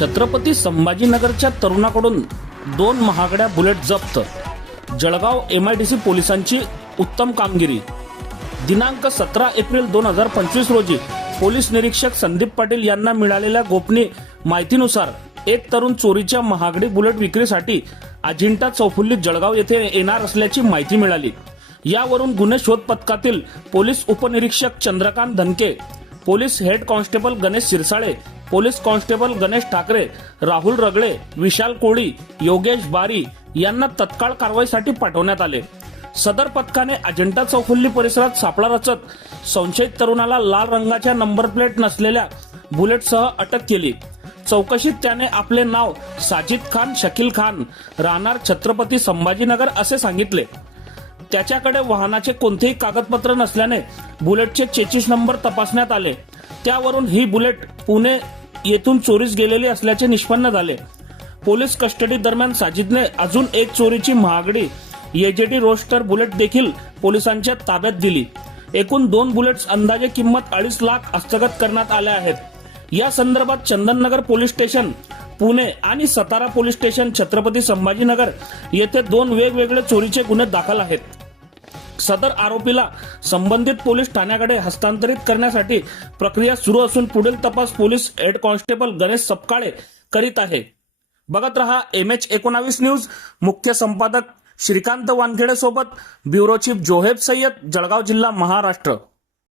छत्रपती संभाजीनगरच्या तरुणाकडून दोन महागड्या बुलेट जप्त. Jalgaon M I D C पोलिसांची उत्तम कामगिरी. दिनांक सतरा एप्रिल दोन हजार पंचवीस रोजी पोलीस निरीक्षक संदीप पाटील यांना मिळालेल्या गोपनीय माहितीनुसार एक तरुण चोरीच्या महागडी बुलेट विक्रीसाठी अजिंठा चौफुल्ली जळगाव येथे येणार असल्याची माहिती मिळाली. यावरून गुन्हे शोध पथकातील पोलीस उपनिरीक्षक Chandrakant Dhanke police head constable Ganesh Sirsale police constable Ganesh Thakare Rahul Ragle Vishal Koli Yogesh Bari यांना तत्काळ कारवाईसाठी पाठवण्यात आले. सदर पथकाने अजंठा चौफुल्ली परिसरात सापळा रचत संशयित तरुणाला लाल रंगाच्या नंबर प्लेट नसलेल्या बुलेटसह अटक केली. चौकशीत त्याने आपले नाव साजिद खान शकील खान राहणार छत्रपती संभाजीनगर असे सांगितले. त्याच्याकडे वाहनाचे कोणतेही कागदपत्र नसल्याने बुलेटचे चेचीस नंबर तपासण्यात आले. त्यावरून ही बुलेट पुणे येथून चोरीस गेलेली असल्याचे निष्पन्न झाले. पोलीस कस्टडी दरम्यान साजिदने अजून एक चोरीची महागडी एजेडी रोस्टर बुलेट देखील पोलिसांच्या ताब्यात दिली. एकूण दोन बुलेट्स अंदाजे किंमत अडीच लाख हस्तगत करण्यात आल्या आहेत. या संदर्भात चंदननगर पोलीस स्टेशन पुणे आणि सतारा पोलीस स्टेशन छत्रपती संभाजीनगर येथे दोन वेगवेगळे चोरीचे गुन्हे दाखल आहेत. सदर आरोपीला संबंधित पोलीस ठाण्याकडे हस्तांतरित करण्यासाठी प्रक्रिया सुरू असून पुढील तपास police head constable Ganesh Sapkale करीत आहे. बघत रहा एम एच एकोणावीस न्यूज. मुख्य संपादक श्रीकांत वानखेडे सोबत ब्युरो चीफ जोहेब सय्यद जळगाव जिल्हा महाराष्ट्र.